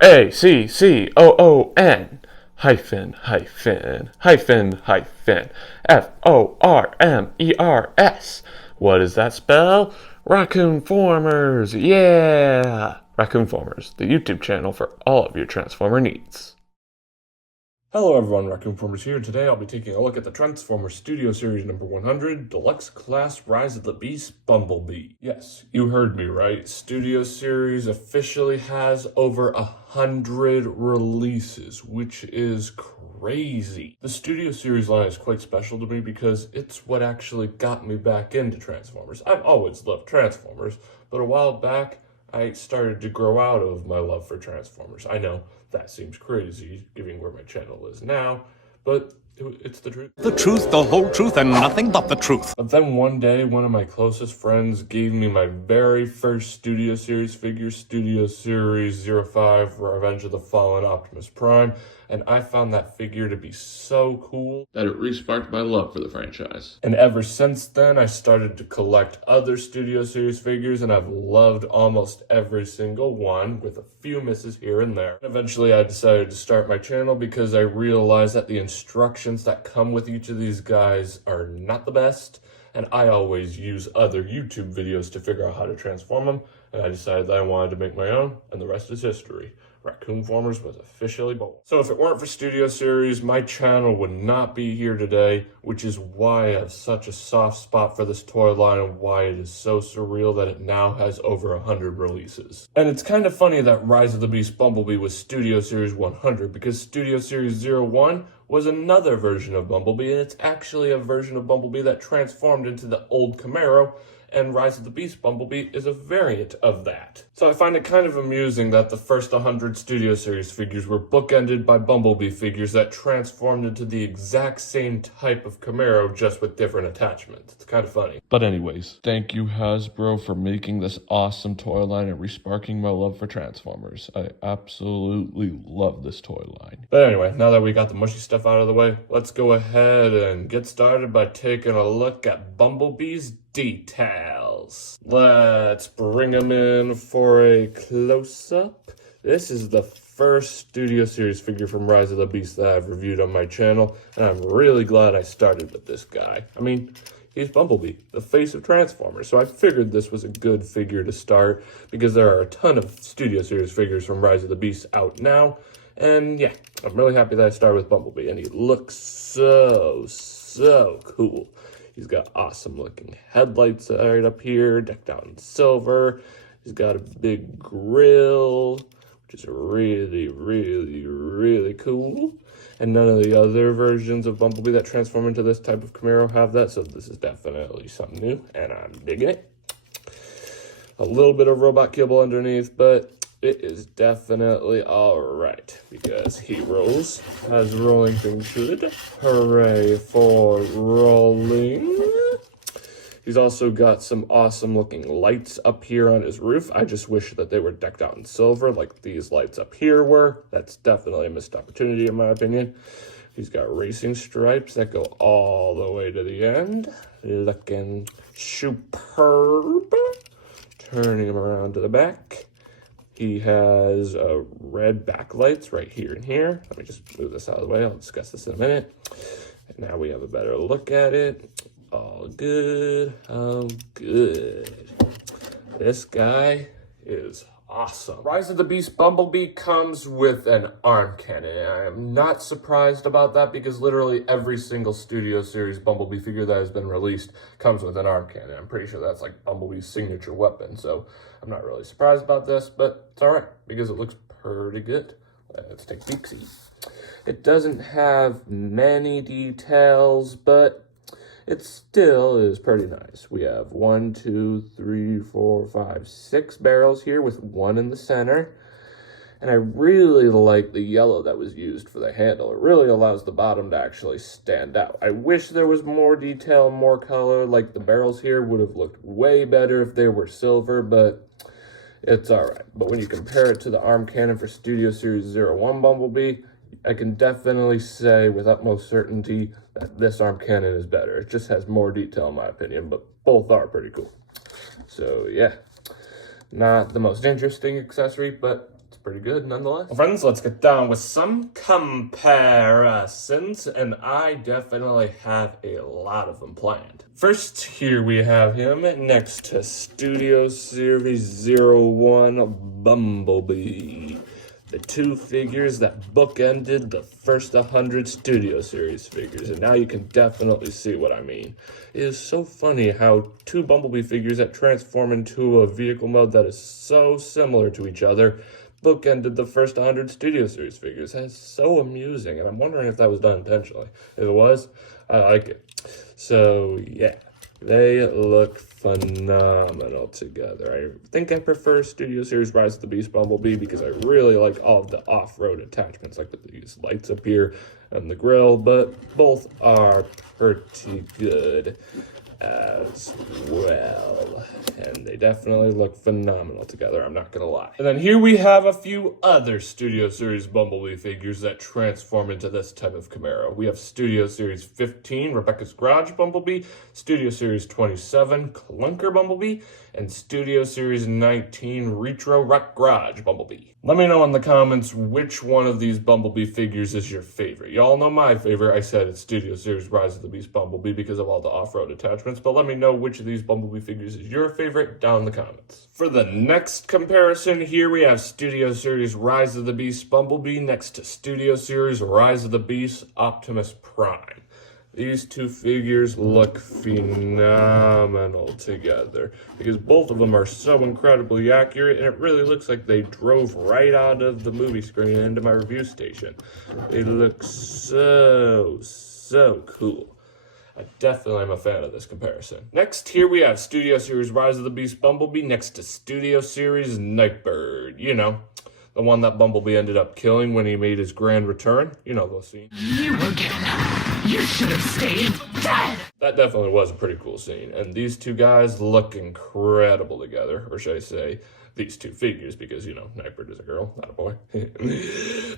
Raccoon hyphen hyphen hyphen hyphen Formers. What does that spell? Raccoon-Formers, yeah! Raccoon-Formers, the YouTube channel for all of your Transformer needs. Hello everyone, Raccoon-Formers here, and today I'll be taking a look at the Transformers Studio Series number 100, Deluxe Class Rise of the Beasts Bumblebee. Yes, you heard me right. Studio Series officially has over 100 releases, which is crazy. The Studio Series line is quite special to me because it's what actually got me back into Transformers. I've always loved Transformers, but a while back, I started to grow out of my love for Transformers. I know that seems crazy, given where my channel is now, but it's the truth. The truth, the whole truth, and nothing but the truth. But then one day, one of my closest friends gave me my very first Studio Series figure, Studio Series 05, Revenge of the Fallen Optimus Prime, and I found that figure to be so cool that it resparked my love for the franchise. And ever since then, I started to collect other Studio Series figures, and I've loved almost every single one, with a few misses here and there. Eventually, I decided to start my channel because I realized that the instructions that come with each of these guys are not the best, and I always use other YouTube videos to figure out how to transform them, and I decided that I wanted to make my own, and the rest is history. Raccoon-Formers was officially born. So if it weren't for Studio Series, my channel would not be here today, which is why I have such a soft spot for this toy line and why it is so surreal that it now has over 100 releases. And it's kind of funny that Rise of the Beasts Bumblebee was Studio Series 100 because Studio Series 01 was another version of Bumblebee, and it's actually a version of Bumblebee that transformed into the old Camaro, and Rise of the Beast Bumblebee is a variant of that. So I find it kind of amusing that the first 100 Studio Series figures were bookended by Bumblebee figures that transformed into the exact same type of Camaro, just with different attachments. It's kind of funny. But anyways, thank you Hasbro for making this awesome toy line and resparking my love for Transformers. I absolutely love this toy line. But anyway, now that we got the mushy stuff out of the way, let's go ahead and get started by taking a look at Bumblebee's details. Let's bring them in for a close-up. This is the first Studio Series figure from Rise of the Beast that I've reviewed on my channel, and I'm really glad I started with this guy. I mean, he's Bumblebee, the face of Transformers, so I figured this was a good figure to start because there are a ton of Studio Series figures from Rise of the Beast out now, and yeah, I'm really happy that I started with Bumblebee, and he looks so cool. He's got awesome looking headlights right up here, decked out in silver. He's got a big grill, which is really cool. And none of the other versions of Bumblebee that transform into this type of Camaro have that, so this is definitely something new, and I'm digging it. A little bit of robot kibble underneath, but it is definitely alright, because Heroes has rolling things good. Hooray for rolling. He's also got some awesome looking lights up here on his roof. I just wish that they were decked out in silver like these lights up here were. That's definitely a missed opportunity in my opinion. He's got racing stripes that go all the way to the end. Looking superb. Turning him around to the back. He has red backlights right here and here. Let me just move this out of the way. I'll discuss this in a minute. And now we have a better look at it. All good. Oh, good. This guy is awesome. Rise of the Beast Bumblebee comes with an arm cannon. I am not surprised about that because literally every single Studio Series Bumblebee figure that has been released comes with an arm cannon. I'm pretty sure that's like Bumblebee's signature weapon, so I'm not really surprised about this, but it's alright because it looks pretty good. Let's take a peek-see. It doesn't have many details, but it still is pretty nice. We have 1, 2, 3, 4, 5, 6 barrels here with one in the center. And I really like the yellow that was used for the handle. It really allows the bottom to actually stand out. I wish there was more detail, more color. Like the barrels here would have looked way better if they were silver, but it's alright. But when you compare it to the arm cannon for Studio Series 01 Bumblebee, I can definitely say with utmost certainty that this arm cannon is better. It just has more detail in my opinion, but both are pretty cool. So yeah, not the most interesting accessory, but it's pretty good nonetheless. Well, friends, let's get down with some comparisons, and I definitely have a lot of them planned. First, here we have him next to Studio Series 01 Bumblebee. The two figures that bookended the first 100 Studio Series figures, and now you can definitely see what I mean. It is so funny how two Bumblebee figures that transform into a vehicle mode that is so similar to each other bookended the first 100 Studio Series figures. That's so amusing, and I'm wondering if that was done intentionally. If it was, I like it. So, yeah. They look phenomenal together. I think I prefer Studio Series Rise of the Beast Bumblebee because I really like all of the off-road attachments, like with these lights up here and the grill, but both are pretty good as well. And they definitely look phenomenal together, I'm not gonna lie. And then here we have a few other Studio Series Bumblebee figures that transform into this type of Camaro. We have Studio Series 15, Rebecca's Garage Bumblebee, Studio Series 27, Clunker Bumblebee, and Studio Series 19, Retro Wreck Garage Bumblebee. Let me know in the comments which one of these Bumblebee figures is your favorite. Y'all know my favorite. I said it's Studio Series Rise of the Beast Bumblebee because of all the off-road attachments, but let me know which of these Bumblebee figures is your favorite down in the comments. For the next comparison, here we have Studio Series Rise of the Beast Bumblebee next to Studio Series Rise of the Beast Optimus Prime. These two figures look phenomenal together because both of them are so incredibly accurate, and it really looks like they drove right out of the movie screen into my review station. They look so cool. I definitely am a fan of this comparison. Next, here we have Studio Series Rise of the Beast Bumblebee next to Studio Series Nightbird. You know, the one that Bumblebee ended up killing when he made his grand return. You know those scenes. You again. You should have stayed dead. That definitely was a pretty cool scene. And these two guys look incredible together. Or should I say, these two figures, because, you know, Nightbird is a girl, not a boy.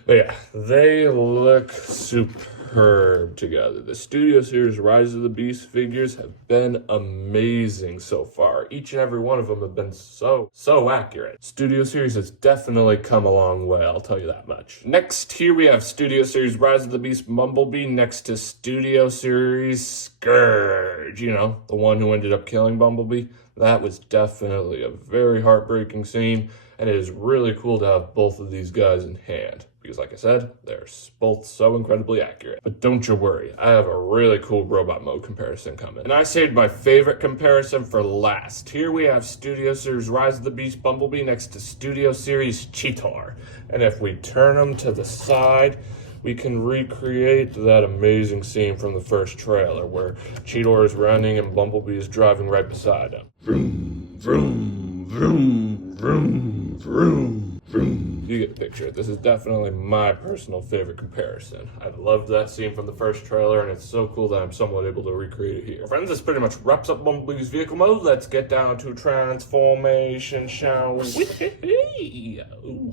But yeah, they look superb together. The Studio Series Rise of the Beast figures have been amazing so far. Each and every one of them have been so accurate. Studio Series has definitely come a long way, I'll tell you that much. Next, here we have Studio Series Rise of the Beast Bumblebee next to Studio Series Scourge. You know, the one who ended up killing Bumblebee. That was definitely a very heartbreaking scene, and it is really cool to have both of these guys in hand, because like I said, they're both so incredibly accurate. But don't you worry, I have a really cool robot mode comparison coming. And I saved my favorite comparison for last. Here we have Studio Series Rise of the Beast Bumblebee next to Studio Series Cheetor. And if we turn them to the side, we can recreate that amazing scene from the first trailer where Cheetor is running and Bumblebee is driving right beside him. Vroom, vroom, vroom, vroom, vroom, vroom. You get the picture. This is definitely my personal favorite comparison. I loved that scene from the first trailer, and it's so cool that I'm somewhat able to recreate it here. Friends, this pretty much wraps up Bumblebee's vehicle mode. Let's get down to transformation, shall we? Ooh,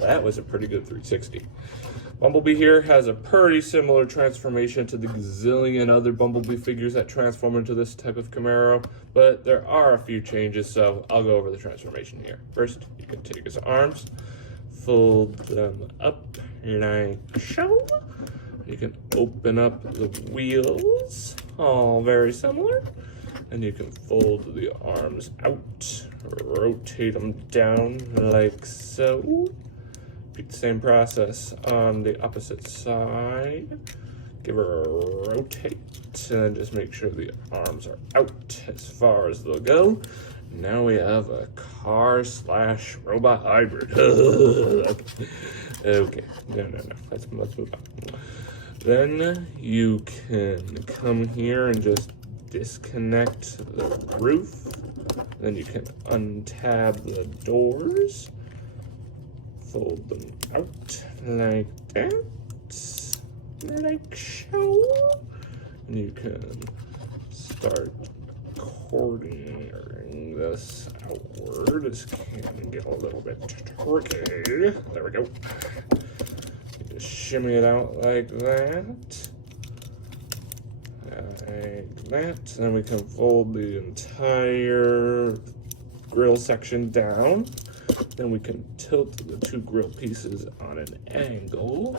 that was a pretty good 360. Bumblebee here has a pretty similar transformation to the gazillion other Bumblebee figures that transform into this type of Camaro, but there are a few changes, so I'll go over the transformation here. First, you can take his arms, fold them up like so. You can open up the wheels, all very similar, and you can fold the arms out, rotate them down like so. Repeat the same process on the opposite side. Give her a rotate, and just make sure the arms are out as far as they'll go. Now we have a car/robot hybrid. Okay, no. Let's move on. Then you can come here and just disconnect the roof. Then you can untab the doors. Fold them out like that, like so. And you can start cornering this outward. This can get a little bit tricky. There we go. You just shimmy it out like that. Like that. And then we can fold the entire grill section down. Then we can tilt the two grill pieces on an angle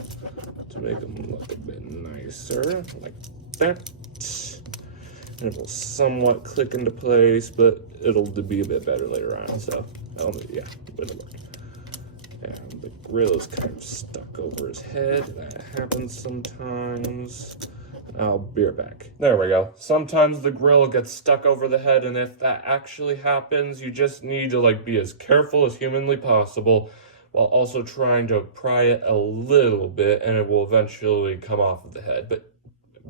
to make them look a bit nicer, like that. And it will somewhat click into place, but it'll be a bit better later on, so yeah, it'll work. And the grill is kind of stuck over his head. That happens sometimes. I'll be right back. There we go. Sometimes the grill gets stuck over the head, and if that actually happens, you just need to like be as careful as humanly possible while also trying to pry it a little bit, and it will eventually come off of the head. But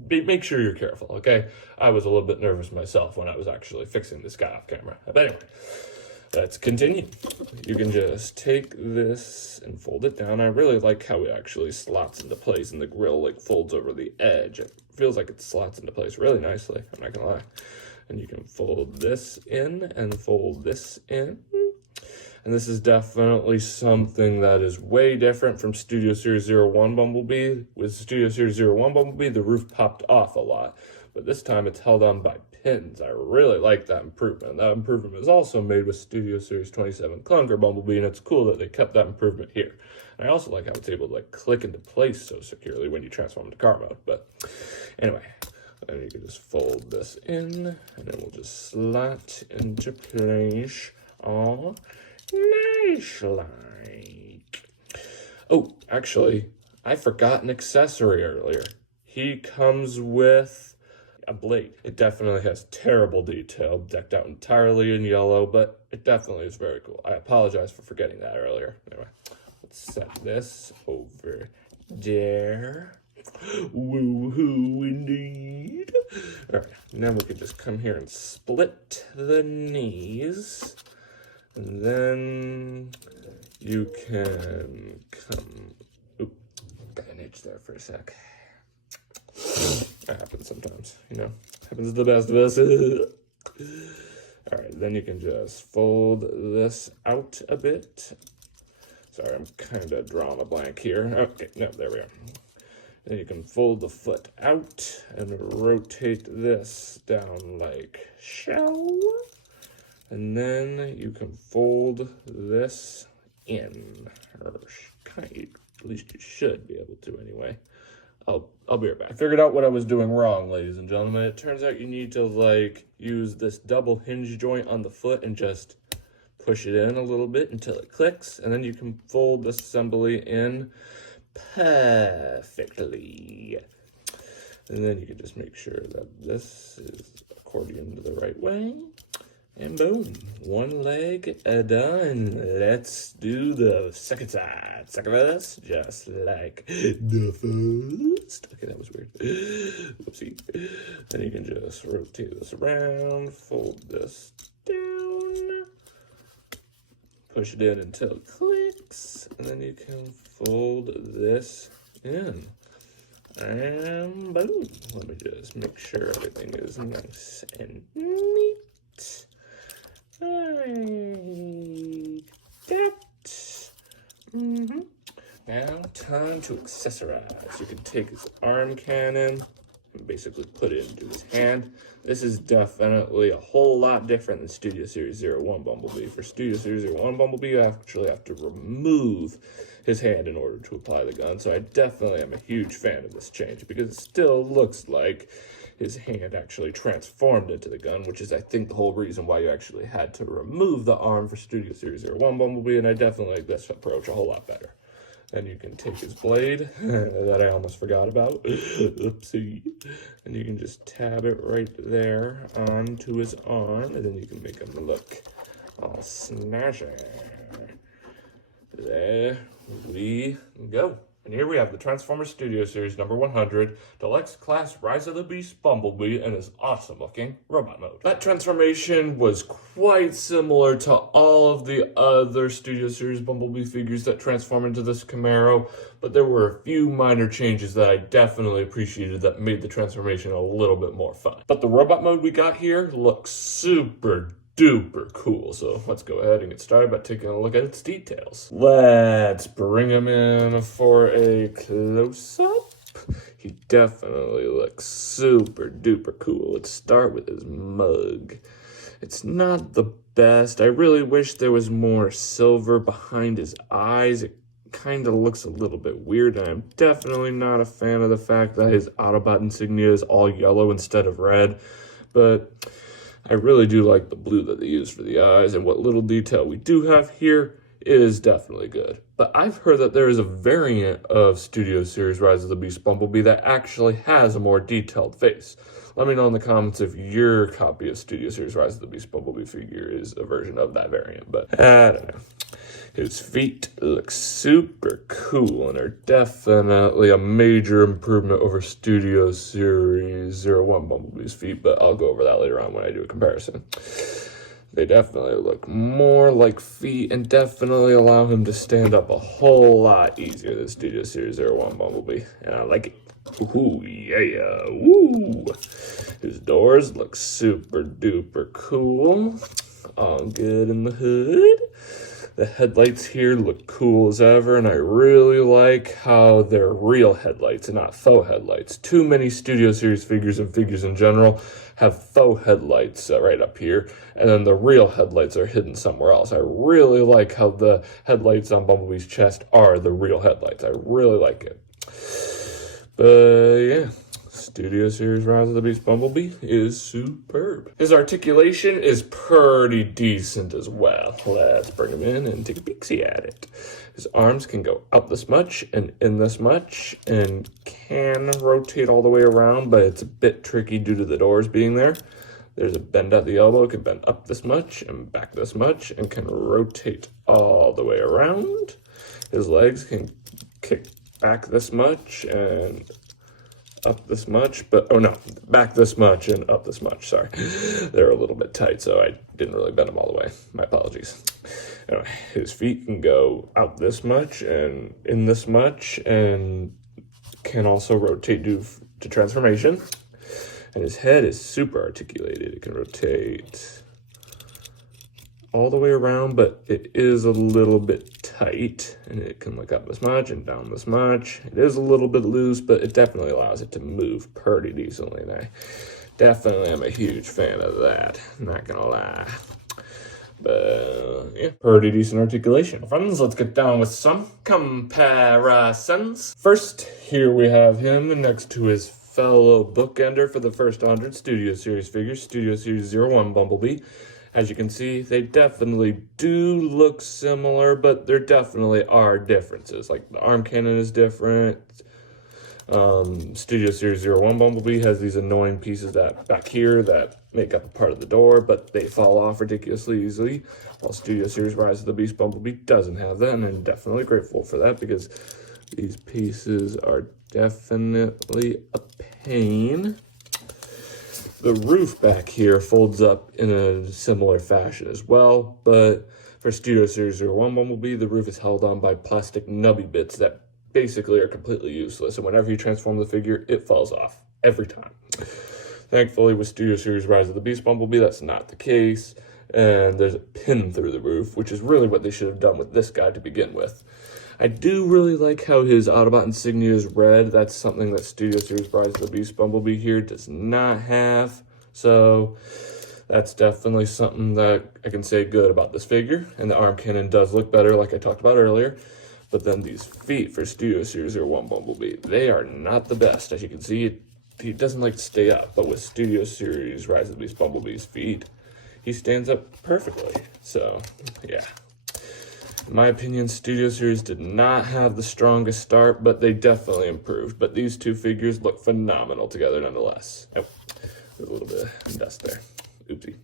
make sure you're careful, okay? I was a little bit nervous myself when I was actually fixing this guy off camera. But anyway, let's continue. You can just take this and fold it down. I really like how it actually slots into place and the grill like folds over the edge. It feels like it slots into place really nicely, I'm not gonna lie. And you can fold this in and fold this in. And this is definitely something that is way different from Studio Series 01 Bumblebee. With Studio Series 01 Bumblebee, the roof popped off a lot. But this time it's held on by pins. I really like that improvement. That improvement is also made with Studio Series 27 Clunker Bumblebee, and it's cool that they kept that improvement here. And I also like how it's able to like click into place so securely when you transform into car mode. But anyway, then you can just fold this in, and it will just slot into place. Oh, nice like. Oh, actually, I forgot an accessory earlier. He comes with a blade. It definitely has terrible detail, decked out entirely in yellow, but it definitely is very cool. I apologize for forgetting that earlier. Anyway, let's set this over there. Woo-hoo indeed. All right, now we can just come here and split the knees. And then you can come, oop, got an itch there for a sec. That happens sometimes, you know, happens to the best of us. All right, then you can just fold this out a bit. Sorry, I'm kind of drawing a blank here. Okay, no, there we are. Then you can fold the foot out and rotate this down like so. And then you can fold this in, or kind of, at least you should be able to anyway. I'll be right back. I figured out what I was doing wrong, ladies and gentlemen. It turns out you need to like use this double hinge joint on the foot and just push it in a little bit until it clicks, and then you can fold this assembly in perfectly. And then you can just make sure that this is accordioned the right way. And boom, one leg done. Let's do the second side. Second verse, just like the first. Okay, that was weird. Whoopsie. Then you can just rotate this around, fold this down, push it in until it clicks, and then you can fold this in. And boom. Let me just make sure everything is nice and neat. Like that. Now, time to accessorize. You can take his arm cannon and basically put it into his hand. This is definitely a whole lot different than Studio Series 01 Bumblebee. For Studio Series 01 Bumblebee, you actually have to remove his hand in order to apply the gun. So I definitely am a huge fan of this change because it still looks like his hand actually transformed into the gun, which is, I think, the whole reason why you actually had to remove the arm for Studio Series 01 Bumblebee, and I definitely like this approach a whole lot better. Then you can take his blade, that I almost forgot about, oopsie, and you can just tab it right there onto his arm, and then you can make him look all smashing. There we go. And here we have the Transformers Studio Series number 100, Deluxe Class Rise of the Beasts Bumblebee, and his awesome looking robot mode. That transformation was quite similar to all of the other Studio Series Bumblebee figures that transform into this Camaro, but there were a few minor changes that I definitely appreciated that made the transformation a little bit more fun. But the robot mode we got here looks super duper cool. So let's go ahead and get started by taking a look at its details. Let's bring him in for a close-up. He definitely looks super duper cool. Let's start with his mug. It's not the best. I really wish there was more silver behind his eyes. It kind of looks a little bit weird, and I'm definitely not a fan of the fact that his Autobot insignia is all yellow instead of red, but I really do like the blue that they use for the eyes, and what little detail we do have here is definitely good. But I've heard that there is a variant of Studio Series Rise of the Beast Bumblebee that actually has a more detailed face. Let me know in the comments if your copy of Studio Series Rise of the Beast Bumblebee figure is a version of that variant, but I don't know. His feet look super cool and are definitely a major improvement over Studio Series 01 Bumblebee's feet, but I'll go over that later on when I do a comparison. They definitely look more like feet and definitely allow him to stand up a whole lot easier than Studio Series 01 Bumblebee, and I like it. Ooh, yeah, woo! His doors look super duper cool. All good in the hood. The headlights here look cool as ever, and I really like how they're real headlights and not faux headlights. Too many Studio Series figures and figures in general have faux headlights right up here, and then the real headlights are hidden somewhere else. I really like how the headlights on Bumblebee's chest are the real headlights. I really like it. But yeah, Studio Series Rise of the Beast Bumblebee is superb. His articulation is pretty decent as well. Let's bring him in and take a peek-see at it. His arms can go up this much and in this much and can rotate all the way around, but it's a bit tricky due to the doors being there. There's a bend at the elbow, it can bend up this much and back this much and can rotate all the way around. His legs can kick back this much and up this much, but oh no, back this much and up this much, sorry. They're a little bit tight, so I didn't really bend them all the way. My apologies. Anyway, his feet can go out this much and in this much and can also rotate due to transformation. And his head is super articulated. It can rotate all the way around, but it is a little bit tight, and it can look up this much and down this much. It is a little bit loose, but it definitely allows it to move pretty decently, and I definitely am a huge fan of that, not gonna lie. But yeah, pretty decent articulation. Friends, let's get down with some comparisons. First, here we have him next to his fellow bookender for the first 100 Studio Series figures, Studio Series 01 Bumblebee. As you can see, they definitely do look similar, but there definitely are differences. Like the arm cannon is different. Studio Series 01 Bumblebee has these annoying pieces that back here that make up a part of the door, but they fall off ridiculously easily. While Studio Series Rise of the Beast Bumblebee doesn't have that, and I'm definitely grateful for that because these pieces are definitely a pain. The roof back here folds up in a similar fashion as well, but for Studio Series 01 Bumblebee, the roof is held on by plastic nubby bits that basically are completely useless, and whenever you transform the figure, it falls off every time. Thankfully, with Studio Series Rise of the Beast Bumblebee, that's not the case, and there's a pin through the roof, which is really what they should have done with this guy to begin with. I do really like how his Autobot insignia is red. That's something that Studio Series Rise of the Beast Bumblebee here does not have. So that's definitely something that I can say good about this figure. And the arm cannon does look better, like I talked about earlier. But then these feet for Studio Series 01 Bumblebee, they are not the best. As you can see, he doesn't like to stay up. But with Studio Series Rise of the Beast Bumblebee's feet, he stands up perfectly. So, yeah. In my opinion, Studio Series did not have the strongest start, but they definitely improved. But these two figures look phenomenal together nonetheless. Oh, there's a little bit of dust there. Oopsie.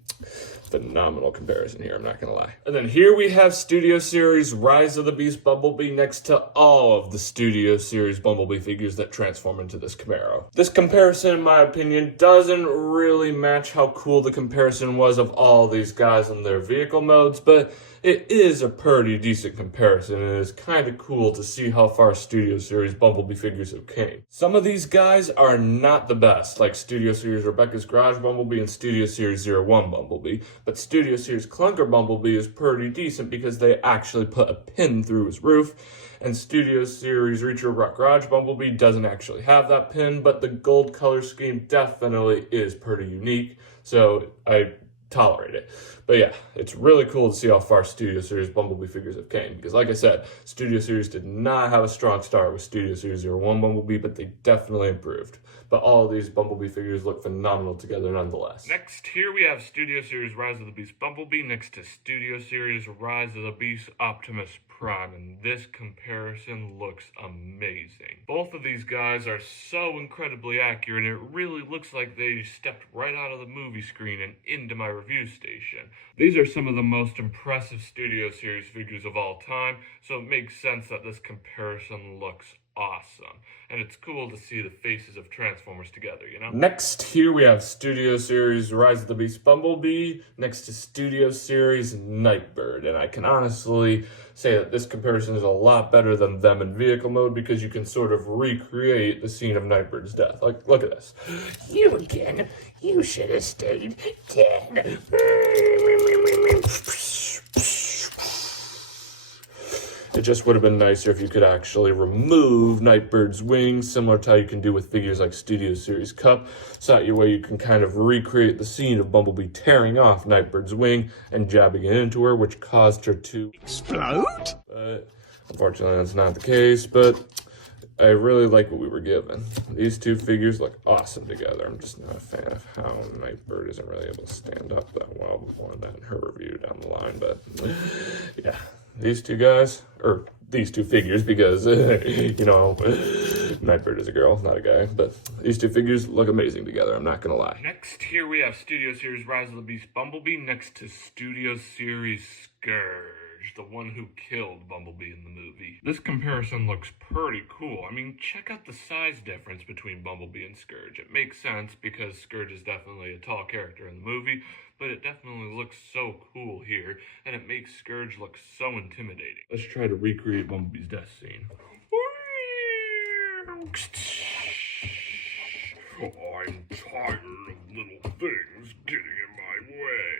Phenomenal comparison here, I'm not gonna lie. And then here we have Studio Series Rise of the Beast Bumblebee next to all of the Studio Series Bumblebee figures that transform into this Camaro. This comparison, in my opinion, doesn't really match how cool the comparison was of all these guys and their vehicle modes, but it is a pretty decent comparison, and it's kind of cool to see how far Studio Series Bumblebee figures have came. Some of these guys are not the best, like Studio Series Rebecca's Garage Bumblebee and Studio Series 01 Bumblebee, but Studio Series Clunker Bumblebee is pretty decent because they actually put a pin through his roof, and Studio Series Reacher Garage Bumblebee doesn't actually have that pin, but the gold color scheme definitely is pretty unique, so I tolerate it. But yeah, it's really cool to see how far Studio Series Bumblebee figures have came. Because like I said, Studio Series did not have a strong start with Studio Series 01 Bumblebee, but they definitely improved. But all of these Bumblebee figures look phenomenal together nonetheless. Next, here we have Studio Series Rise of the Beast Bumblebee next to Studio Series Rise of the Beast Optimus Prime, and this comparison looks amazing. Both of these guys are so incredibly accurate, and it really looks like they stepped right out of the movie screen and into my review station. These are some of the most impressive Studio Series figures of all time, so it makes sense that this comparison looks awesome. And it's cool to see the faces of Transformers together, you know? Next, here we have Studio Series Rise of the Beast Bumblebee next to Studio Series Nightbird. And I can honestly say that this comparison is a lot better than them in vehicle mode because you can sort of recreate the scene of Nightbird's death. Like, look at this. You again. You should have stayed dead. It just would have been nicer if you could actually remove Nightbird's wings, similar to how you can do with figures like Studio Series Cup, so that way you can kind of recreate the scene of Bumblebee tearing off Nightbird's wing and jabbing it into her, which caused her to Explode? But unfortunately, that's not the case, but I really like what we were given. These two figures look awesome together. I'm just not a fan of how Nightbird isn't really able to stand up that well before that in her review down the line, but yeah. These two guys, or these two figures, because, you know, Nightbird is a girl, not a guy, but these two figures look amazing together, I'm not gonna lie. Next, here we have Studio Series Rise of the Beast Bumblebee next to Studio Series Scourge, the one who killed Bumblebee in the movie. This comparison looks pretty cool. I mean, check out the size difference between Bumblebee and Scourge. It makes sense because Scourge is definitely a tall character in the movie, but it definitely looks so cool here, and it makes Scourge look so intimidating. Let's try to recreate Bumblebee's death scene. I'm tired of little things getting in my way.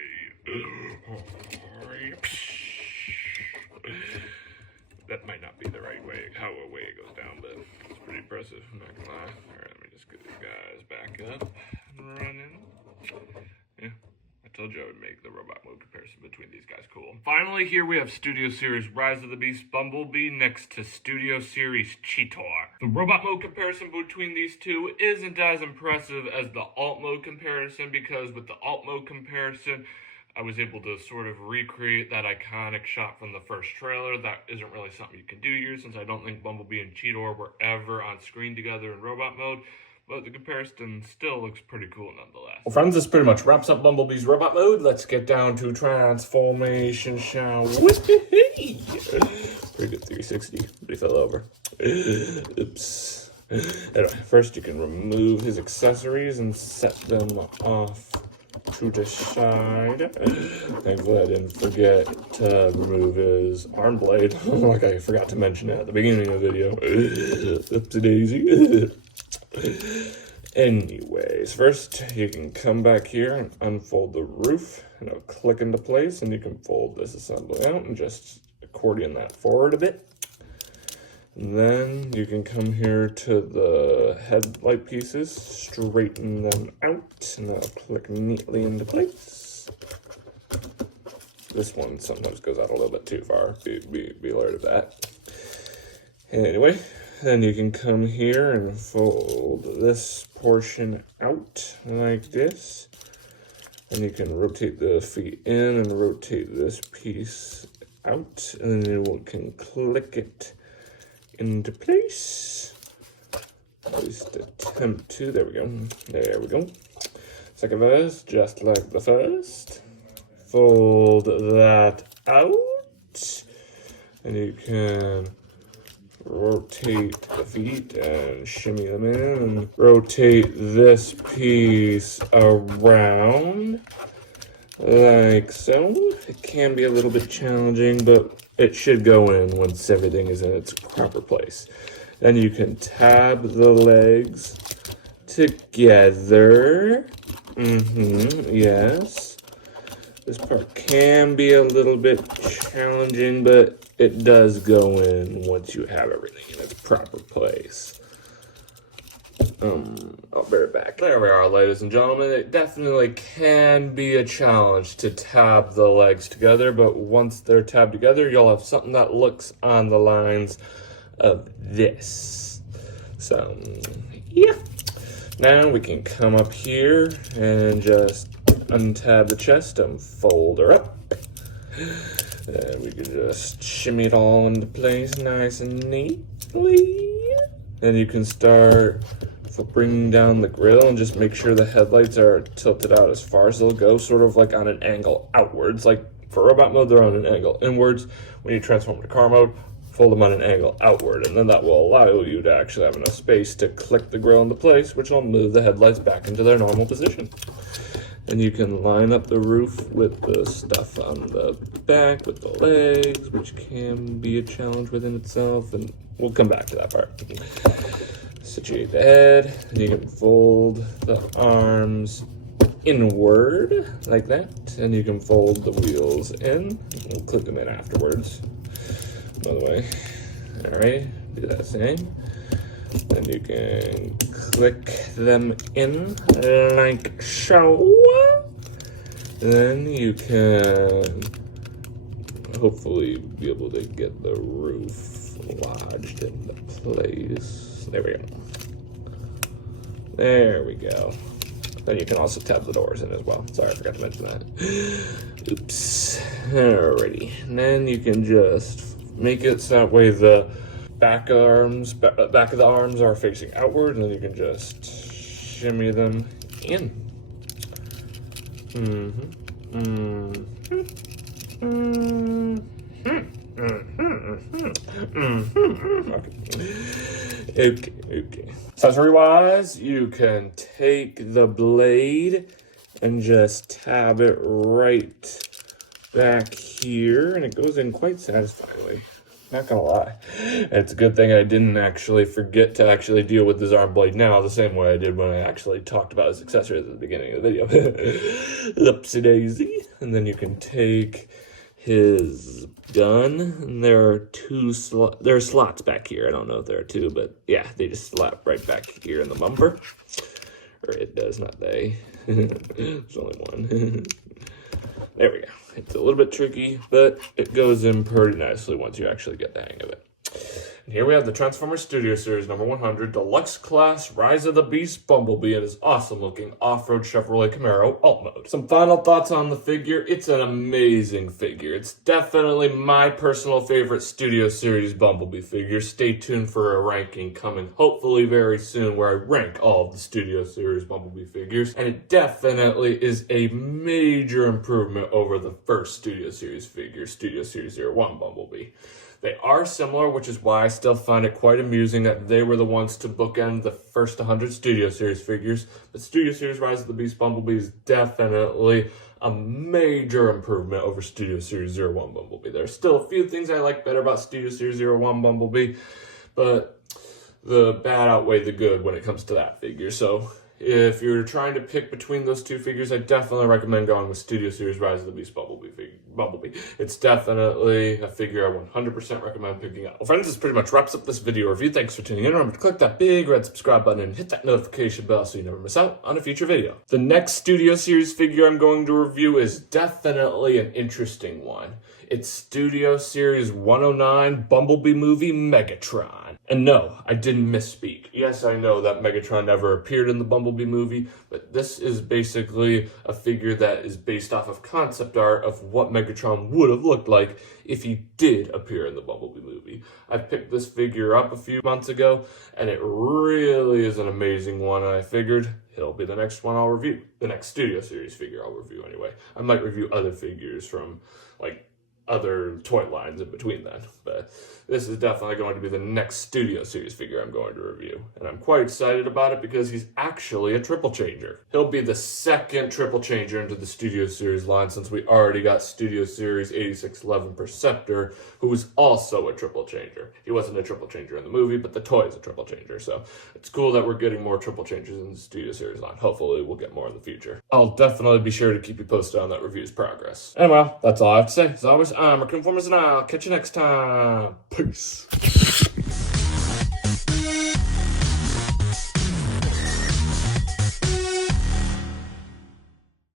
That might not be the right way, how away it goes down, but it's pretty impressive, I'm not gonna lie. Alright, let me just get these guys back up and running. Yeah. I told you I would make the robot mode comparison between these guys cool. Finally, here we have Studio Series Rise of the Beast Bumblebee next to Studio Series Cheetor. The robot mode comparison between these two isn't as impressive as the alt mode comparison, because with the alt mode comparison, I was able to sort of recreate that iconic shot from the first trailer. That isn't really something you can do here, since I don't think Bumblebee and Cheetor were ever on screen together in robot mode. But the comparison still looks pretty cool nonetheless. Well, friends, this pretty much wraps up Bumblebee's robot mode. Let's get down to transformation, shall we? Pretty good 360, but he fell over. Oops. Anyway, first you can remove his accessories and set them off to the side. Thankfully, I didn't forget to remove his arm blade, like I forgot to mention it at the beginning of the video. Oopsie daisy. Anyways, first you can come back here and unfold the roof, and it'll click into place, and you can fold this assembly out and just accordion that forward a bit. And then you can come here to the headlight pieces, straighten them out, and that'll click neatly into place. This one sometimes goes out a little bit too far, be alert of that. Anyway, then you can come here and fold this portion out like this. And you can rotate the feet in and rotate this piece out. And then you can click it into place. At least attempt to. There we go. There we go. Second verse, just like the first. Fold that out. And you can rotate the feet and shimmy them in, and rotate this piece around like so. It can be a little bit challenging, but it should go in once everything is in its proper place. Then you can tab the legs together. Yes. This part can be a little bit challenging, but it does go in once you have everything in its proper place. I'll bear it back. There we are, ladies and gentlemen. It definitely can be a challenge to tab the legs together, but once they're tabbed together, you'll have something that looks on the lines of this. So, yeah. Now we can come up here and just untab the chest and fold her up. And we can just shimmy it all into place nice and neatly. Then you can start bringing down the grill and just make sure the headlights are tilted out as far as they'll go, sort of like on an angle outwards. Like for robot mode, they're on an angle inwards. When you transform to car mode, fold them on an angle outward, and then that will allow you to actually have enough space to click the grill into place, which will move the headlights back into their normal position. And you can line up the roof with the stuff on the back, with the legs, which can be a challenge within itself, and we'll come back to that part. Situate the head, and you can fold the arms inward, like that, and you can fold the wheels in. We'll click them in afterwards, by the way. Alright, do that same. Then you can click them in like so. Then you can hopefully be able to get the roof lodged into place. There we go. There we go. Then you can also tab the doors in as well. Sorry, I forgot to mention that. Oops. Alrighty. And then you can just make it so that way the back of the arms are facing outward, and then you can just shimmy them in. Okay. Accessory-wise, you can take the blade and just tab it right back here, and it goes in quite satisfyingly. Not gonna lie. It's a good thing I didn't actually forget to actually deal with his arm blade now the same way I did when I actually talked about his accessories at the beginning of the video. Oopsie daisy. And then you can take his gun, and there are there are slots back here. I don't know if there are two, but yeah, they just slap right back here in the bumper. Or it does, not they. There's only one. There we go. It's a little bit tricky, but it goes in pretty nicely once you actually get the hang of it. And here we have the Transformers Studio Series number 100 Deluxe Class Rise of the Beasts Bumblebee in his awesome looking off-road Chevrolet Camaro alt mode. Some final thoughts on the figure. It's an amazing figure. It's definitely my personal favorite Studio Series Bumblebee figure. Stay tuned for a ranking coming hopefully very soon where I rank all of the Studio Series Bumblebee figures. And it definitely is a major improvement over the first Studio Series figure, Studio Series 01 Bumblebee. They are similar, which is why I still find it quite amusing that they were the ones to bookend the first 100 Studio Series figures. But Studio Series Rise of the Beast Bumblebee is definitely a major improvement over Studio Series 01 Bumblebee. There are still a few things I like better about Studio Series 01 Bumblebee, but the bad outweigh the good when it comes to that figure. So if you're trying to pick between those two figures, I definitely recommend going with Studio Series Rise of the Beast Bumblebee. It's definitely a figure I 100% recommend picking up. Well, friends, this pretty much wraps up this video review. Thanks for tuning in. Remember to click that big red subscribe button and hit that notification bell so you never miss out on a future video. The next Studio Series figure I'm going to review is definitely an interesting one. It's Studio Series 109 Bumblebee movie Megatron. And no, I didn't misspeak. Yes, I know that Megatron never appeared in the Bumblebee movie, but this is basically a figure that is based off of concept art of what Megatron would have looked like if he did appear in the Bumblebee movie. I picked this figure up a few months ago, and it really is an amazing one, and I figured it'll be the next one I'll review. The next Studio Series figure I'll review anyway. I might review other figures from, like, other toy lines in between then, but this is definitely going to be the next Studio Series figure I'm going to review, and I'm quite excited about it because he's actually a triple changer. He'll be the second triple changer into the Studio Series line since we already got Studio Series 8611 Perceptor, who was also a triple changer. He wasn't a triple changer in the movie, but the toy is a triple changer, so it's cool that we're getting more triple changers in the Studio Series line. Hopefully we'll get more in the future. I'll definitely be sure to keep you posted on that review's progress. Anyway, that's all I have to say. As always, I'm Raccoon-Formers, and I'll catch you next time. Peace.